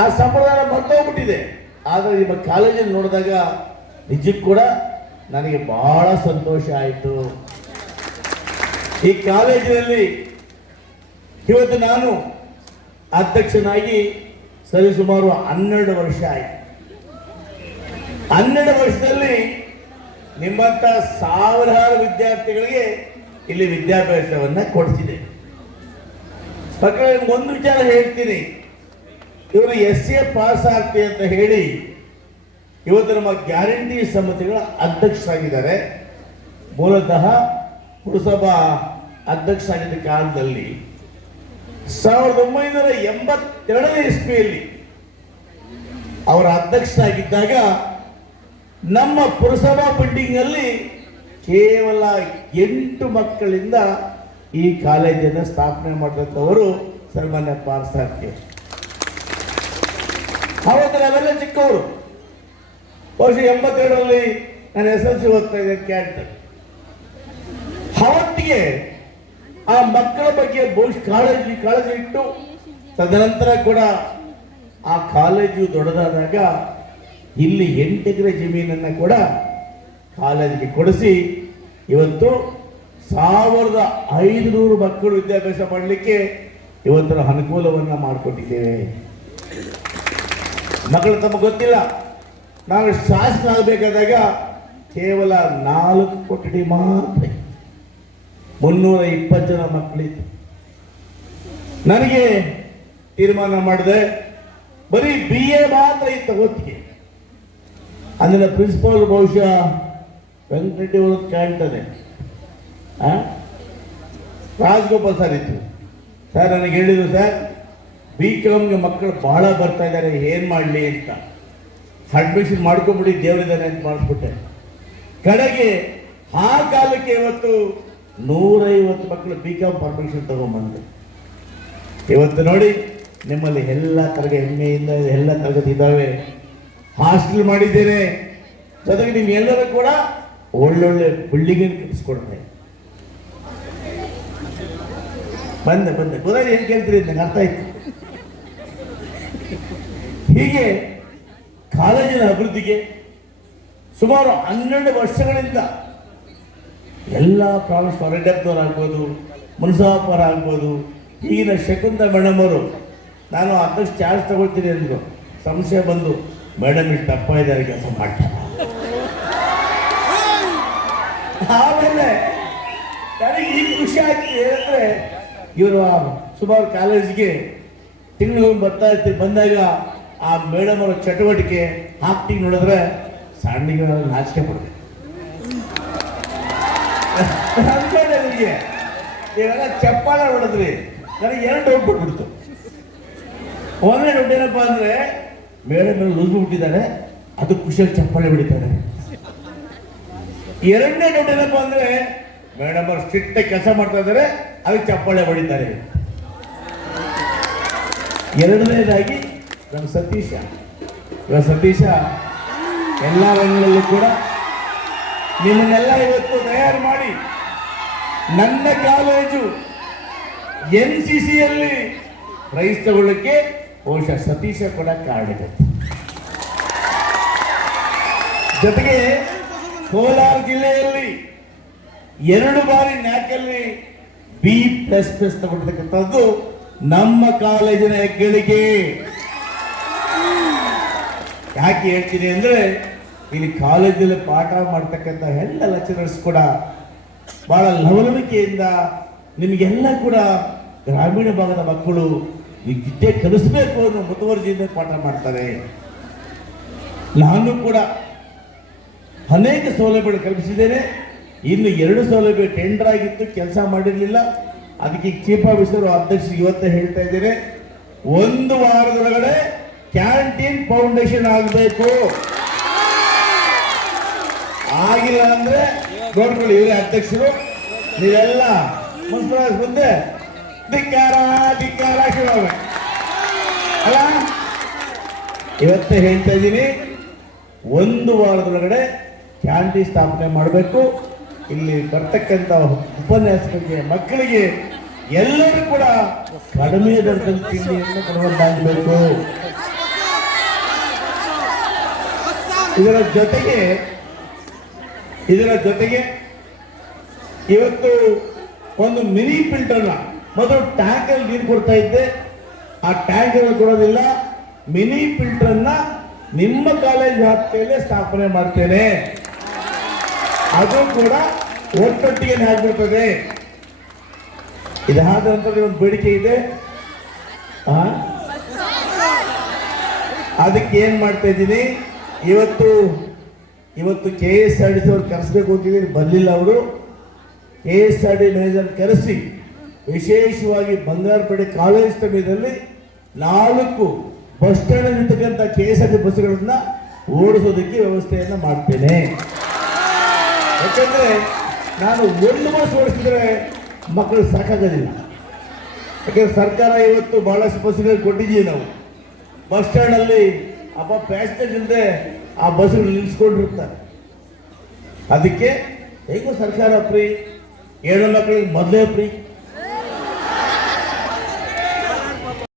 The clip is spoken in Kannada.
ಆ ಸಂಪ್ರದಾಯ ಮರ್ತೋಗ್ಬಿಟ್ಟಿದೆ. ಆದರೆ ನಿಮ್ಮ ಕಾಲೇಜಲ್ಲಿ ನೋಡಿದಾಗ ನಿಜಕ್ಕೂ ಕೂಡ ನನಗೆ ಬಹಳ ಸಂತೋಷ ಆಯಿತು. ಈ ಕಾಲೇಜಿನಲ್ಲಿ ಇವತ್ತು ನಾನು ಅಧ್ಯಕ್ಷನಾಗಿ ಸರಿಸುಮಾರು ಹನ್ನೆರಡು ವರ್ಷ ಆಯಿತು. ಹನ್ನೆರಡು ವರ್ಷದಲ್ಲಿ ನಿಮ್ಮಂಥ ಸಾವಿರಾರು ವಿದ್ಯಾರ್ಥಿಗಳಿಗೆ ಇಲ್ಲಿ ವಿದ್ಯಾಭ್ಯಾಸವನ್ನ ಕೊಡಿಸಿದೆ. ಮಕ್ಕಳೇ, ಒಂದು ವಿಚಾರ ಹೇಳ್ತೀನಿ. ಇವರು ಎಸ್ ಎ ಪಾಸ್ ಆಗ್ತಿ ಅಂತ ಹೇಳಿ ಇವತ್ತು ನಮ್ಮ ಗ್ಯಾರಂಟಿ ಸಮಿತಿಗಳ ಅಧ್ಯಕ್ಷರಾಗಿದ್ದಾರೆ. ಮೂಲತಃ ಪುರಸಭಾ ಅಧ್ಯಕ್ಷರಾಗಿದ್ದ ಕಾಲದಲ್ಲಿ ಸಾವಿರದ ಒಂಬೈನೂರ ಎಂಬತ್ತೆರಡನೇ ಇಸ್ವಿಯಲ್ಲಿ ಅವರ ಅಧ್ಯಕ್ಷರಾಗಿದ್ದಾಗ ನಮ್ಮ ಪುರಸಭಾ ಬಿಲ್ಡಿಂಗ್ ಅಲ್ಲಿ ಕೇವಲ ಎಂಟು ಮಕ್ಕಳಿಂದ ಈ ಕಾಲೇಜನ್ನು ಸ್ಥಾಪನೆ ಮಾಡಿದಂಥವರು ಸನ್ಮಾನ್ಯ ಅವತ್ತು ನಾವೆಲ್ಲ ಚಿಕ್ಕವರು. ವರ್ಷ ಎಂಬತ್ತೆರಡರಲ್ಲಿ ನಾನು ಎಸ್ ಎಲ್ ಸಿ ಓದ್ತಾ ಇದ್ದೆ ಕ್ಯಾಂಟ್ ಅವತ್ತಿಗೆ ಆ ಮಕ್ಕಳ ಬಗ್ಗೆ ಬಹುಶಃ ಕಾಳಜಿ ಕಾಳಜಿ ಇಟ್ಟು ತದನಂತರ ಕೂಡ ಆ ಕಾಲೇಜು ದೊಡ್ಡದಾದಾಗ ಇಲ್ಲಿ ಎಂಟು ಎಕರೆ ಜಮೀನನ್ನು ಕೂಡ ಕಾಲೇಜಿಗೆ ಕೊಡಿಸಿ ಇವತ್ತು ಸಾವಿರದ ಐದುನೂರು ಮಕ್ಕಳು ವಿದ್ಯಾಭ್ಯಾಸ ಮಾಡಲಿಕ್ಕೆ ಇವತ್ತರ ಅನುಕೂಲವನ್ನು ಮಾಡಿಕೊಟ್ಟಿದ್ದೇವೆ. ಮಕ್ಕಳು ತಮಗೆ ಗೊತ್ತಿಲ್ಲ. ನಾವು ಶಾಸನ ಆಗಬೇಕಾದಾಗ ಕೇವಲ ನಾಲ್ಕು ಕೊಠಡಿ ಮಾತ್ರ. ಮುನ್ನೂರ ಇಪ್ಪತ್ತು ಜನ ಮಕ್ಕಳಿತ್ತು. ನನಗೆ ತೀರ್ಮಾನ ಮಾಡಿದೆ. ಬರೀ ಬಿ ಎ ಮಾತ್ರ ಇತ್ತು ಹೊತ್ತಿಗೆ. ಅಂದರೆ ಪ್ರಿನ್ಸಿಪಾಲ್ ಬಹುಶಃ ವೆಂಕಟರೆಡ್ಡಿ ಅವರು ಕಾಣ್ತಾನೆ ಆ? ರಾಜಗೋಪಾಲ್ ಸರ್ ಇತ್ತು ಸರ್ ನನಗೆ ಹೇಳಿದ್ರು ಸರ್ ಬಿ ಕಾಮ್ಗೆ ಮಕ್ಕಳು ಬಹಳ ಬರ್ತಾ ಇದ್ದಾರೆ, ಏನು ಮಾಡಲಿ ಅಂತ. ಅಡ್ಮಿಷನ್ ಮಾಡ್ಕೊಂಬಿಡಿ ದೇವರಿದ್ದಾನೆ ಅಂತ ಮಾಡಿಸ್ಬಿಟ್ಟೆ. ಕಡೆಗೆ ಆ ಕಾಲಕ್ಕೆ ಇವತ್ತು ನೂರೈವತ್ತು ಮಕ್ಕಳು ಬಿ ಕಾಮ್ ಪರ್ಮಿಷನ್ ತಗೊಂಡ್ಬಂದೆ ಇವತ್ತು ನೋಡಿ, ನಿಮ್ಮಲ್ಲಿ ಎಲ್ಲ ತರಗ ಹೆಮ್ಮೆಯಿಂದ, ಎಲ್ಲ ತರಗತಿ ಇದ್ದಾವೆ. ಹಾಸ್ಟೆಲ್ ಮಾಡಿದ್ದೇನೆ. ಜೊತೆಗೆ ನಿಮ್ಗೆಲ್ಲರೂ ಕೂಡ ಒಳ್ಳೊಳ್ಳೆ ಬಿಲ್ಡಿಂಗ್ ಕಟ್ಟಿಸ್ಕೊಡ್ತೆ ಬಂದೆ ಬಂದೆ. ಗೊತ್ತಾಗ ಏನು ಕೇಳ್ತೀರಿ? ನನಗೆ ಅರ್ಥ ಆಯ್ತು. ಹೀಗೆ ಕಾಲೇಜಿನ ಅಭಿವೃದ್ಧಿಗೆ ಸುಮಾರು ಹನ್ನೆರಡು ವರ್ಷಗಳಿಂದ ಎಲ್ಲ ಪ್ರಾಮಿಸ್ ರೆಡ್ಡಪ್ಪನವ್ರು ಆಗ್ಬೋದು ಮುನ್ಸಾಫರ್ ಆಗ್ಬೋದು. ಈಗಿನ ಶಕುಂತ ಮೇಡಮ್ ನಾನು ಆದಷ್ಟು ಚಾರ್ಜ್ ತಗೊಳ್ತೀನಿ ಅಂದರು. ಸಂಶಯ ಬಂದು, ಮೇಡಮ್ ಇಷ್ಟು ತಪ್ಪ ಇದ್ದಾರೆ ಕೆಲಸ ಮಾಡ್ತಾರೆ ಆಮೇಲೆ ನನಗೆ ಈ ಖುಷಿ ಆಯ್ತು ಏನಂದ್ರೆ, ಇವರು ಸುಮಾರು ಕಾಲೇಜಿಗೆ ತಿಂಗಳು ಬರ್ತಾ ಇರ್ತೀವಿ ಬಂದಾಗ ಆ ಮೇಡಮ್ ಅವರ ಚಟುವಟಿಕೆ ಆಕ್ಟಿಂಗ್ ನೋಡಿದ್ರೆ ಸಣ್ಣಿಗೆ ನಾಚಿಕೆ ಪಡ್ಬೇಕು. ನನಗೆ ಇವೆಲ್ಲ ಚಪ್ಪಾಳೆ ಹೊಡೆದ್ರಿ. ನನಗೆ ಎರಡು ಡೌಟ್ ಬಿಟ್ಬಿಡ್ತು. ಒಂದನೇ ಡೌಟ್ ಏನಪ್ಪ ಅಂದ್ರೆ ಮೇಡಮ್ ಮೇಲೆ ಲೂಸ್ ಬಿಟ್ಟಿದ್ದಾರೆ, ಅದು ಖುಷಿಯಲ್ಲಿ ಚಪ್ಪಾಳೆ ಬಿಡಿತಾರೆ ಎರಡನೇ ಡೌಟ್ ಏನಪ್ಪ ಅಂದ್ರೆ ಮೇಡಮ್ ಅವ್ರು ಸ್ಟ್ರಿಕ್ಟ್ ಕೆಲಸ ಮಾಡ್ತಾ ಇದ್ದಾರೆ, ಅದಕ್ಕೆ ಚಪ್ಪಾಳೆ ಹೊಡಿತಾರೆ. ಎರಡನೇದಾಗಿ ನಮ್ಮ ಸತೀಶ. ರ ಸತೀಶ. ಎಲ್ಲ ರಂಗಗಳಲ್ಲೂ ಕೂಡ ನಿಮ್ಮನ್ನೆಲ್ಲ ಇವತ್ತು ತಯಾರು ಮಾಡಿ ನನ್ನ ಕಾಲೇಜು ಎನ್ ಸಿ ಸಿಯಲ್ಲಿ ಪ್ರೈಸ್ ತಗೊಳ್ಳಕ್ಕೆ ಬಹುಶಃ ಸತೀಶ ಕೂಡ ಕಾರಣ ಜೊತೆಗೆ ಕೋಲಾರ ಜಿಲ್ಲೆಯಲ್ಲಿ ಎರಡು ಬಾರಿ ನ್ಯಾಕಲ್ಲಿ ಬಿ ಪ್ಲಸ್ ಪ್ಲಸ್ ತಗೊಳ್ತಕ್ಕಂಥದ್ದು ನಮ್ಮ ಕಾಲೇಜಿನ ಹೆಗ್ಗಳಿಕೆ. ಯಾಕೆ ಹೇಳ್ತೀನಿ ಅಂದ್ರೆ, ಇಲ್ಲಿ ಕಾಲೇಜಲ್ಲಿ ಪಾಠ ಮಾಡ್ತಕ್ಕಂಥ ಎಲ್ಲ ಲೆಕ್ಚರರ್ಸ್ ಕೂಡ ಬಹಳ ಲವಲವಿಕೆಯಿಂದ ನಿಮಗೆಲ್ಲ ಕೂಡ ಗ್ರಾಮೀಣ ಭಾಗದ ಮಕ್ಕಳು ವಿದ್ಯೆ ಕಲಿಸ್ಬೇಕು ಅನ್ನೋ ಮುತುವರ್ಜಿಯಿಂದ ಪಾಠ ಮಾಡ್ತಾರೆ. ನಾನು ಕೂಡ ಅನೇಕ ಸೌಲಭ್ಯಗಳು ಕಲ್ಪಿಸಿದ್ದೇನೆ. ಇನ್ನು ಎರಡು ಸೌಲಭ್ಯ ಟೆಂಡರ್ ಆಗಿತ್ತು, ಕೆಲಸ ಮಾಡಿರಲಿಲ್ಲ. ಅದಕ್ಕೆ ಚೀಫ್ ಆಫೀಸರ್ ಅಧ್ಯಕ್ಷ ಇವತ್ತೇ ಹೇಳ್ತಾ ಇದ್ದೇನೆ. ಒಂದು ವಾರದೊಳಗಡೆ ಕ್ಯಾಂಟೀನ್ ಫೌಂಡೇಶನ್ ಆಗಬೇಕು. ಆಗಿಲ್ಲ ಅಂದ್ರೆ ನೋಡ್ಕೊಳ್ಳಿ ಇವರೇ ಅಧ್ಯಕ್ಷರು, ನೀವೆಲ್ಲ ಮುನ್ಸಿಪಲ್ ಮುಂದೆ ಧಿಕ್ಕಾರ ಧಿಕ್ಕಾರ ಶುರು ಅಲ್ಲ? ಇವತ್ತೇ ಹೇಳ್ತಾ ಇದ್ದೀನಿ, ಒಂದು ವಾರದೊಳಗಡೆ ಕ್ಯಾಂಟೀನ್ ಸ್ಥಾಪನೆ ಮಾಡಬೇಕು. ಇಲ್ಲಿ ಬರ್ತಕ್ಕಂಥ ಉಪನ್ಯಾಸಕರಿಗೆ, ಮಕ್ಕಳಿಗೆ ಎಲ್ಲರೂ ಕೂಡ ಕಡಿಮೆ ದರದಲ್ಲಿ ತಿಂಡಿಯನ್ನು ಕೊಡುವಂತಾಗಬೇಕು. ಇದರ ಜೊತೆಗೆ ಇದರ ಜೊತೆಗೆ ಇವತ್ತು ಒಂದು ಮಿನಿ ಫಿಲ್ಟರ್ನ ಮೊದಲು ಟ್ಯಾಂಕಲ್ಲಿ ನೀರು ಕೊಡ್ತಾ ಇದ್ದೆ. ಆ ಟ್ಯಾಂಕರ್ ಕೊಡೋದಿಲ್ಲ. ಮಿನಿ ಫಿಲ್ಟರ್ನ ನಿಮ್ಮ ಕಾಲೇಜ್ ವ್ಯಾಪ್ತಿಯಲ್ಲೇ ಸ್ಥಾಪನೆ ಮಾಡ್ತೇನೆ. ಅದು ಕೂಡ ಒಟ್ಟೊಟ್ಟಿಗೆ ಆಗ್ಬಿಡ್ತದೆ. ಇದಾದ ನಂತರ ಒಂದು ಬೇಡಿಕೆ ಇದೆ? ಅದಕ್ಕೆ ಏನ್ ಮಾಡ್ತಾ ಇದ್ದೀನಿ? ಇವತ್ತು ಇವತ್ತು K S R T C ಅವ್ರು ಕರೆಸ್ಬೇಕು ಅಂತಿದ್ದೀನಿ. ಬರಲಿಲ್ಲ ಅವರು. K S R T manager ಕರೆಸಿ, ವಿಶೇಷವಾಗಿ ಬಂಗಾರಪೇಟೆ ಕಾಲೇಜ್ ಸಮಯದಲ್ಲಿ ನಾಲ್ಕು ಬಸ್ ಸ್ಟ್ಯಾಂಡ್ ಇರ್ತಕ್ಕಂಥ ಕೆ ಎಸ್ ಆರ್ ಟಿ ಬಸ್ಗಳನ್ನು ಓಡಿಸೋದಕ್ಕೆ ವ್ಯವಸ್ಥೆಯನ್ನು ಮಾಡ್ತೇನೆ. ಯಾಕಂದರೆ ನಾನು ಒಂದು ಬಸ್ ಓಡಿಸಿದ್ರೆ ಮಕ್ಕಳು ಸಾಕಾಗೋದಿಲ್ಲ. ಯಾಕಂದರೆ ಸರ್ಕಾರ ಇವತ್ತು ಭಾಳಷ್ಟು ಬಸ್ಗಳು ಕೊಟ್ಟಿದ್ದೀವಿ ನಾವು. ಬಸ್ ಸ್ಟ್ಯಾಂಡಲ್ಲಿ ಅಪ್ಪ ಪ್ಯಾಸೆಂಜರ್ ಇಲ್ಲದೆ ಆ ಬಸ್ಗಳು ನಿಲ್ಲಿಸ್ಕೊಂಡಿರ್ತಾರೆ ಅದಕ್ಕೆ ಹೇಗೂ ಸರ್ಕಾರ ಫ್ರೀ ಏಳು ಮಕ್ಕಳಿಗೆ ಮೊದಲೇ ಫ್ರೀ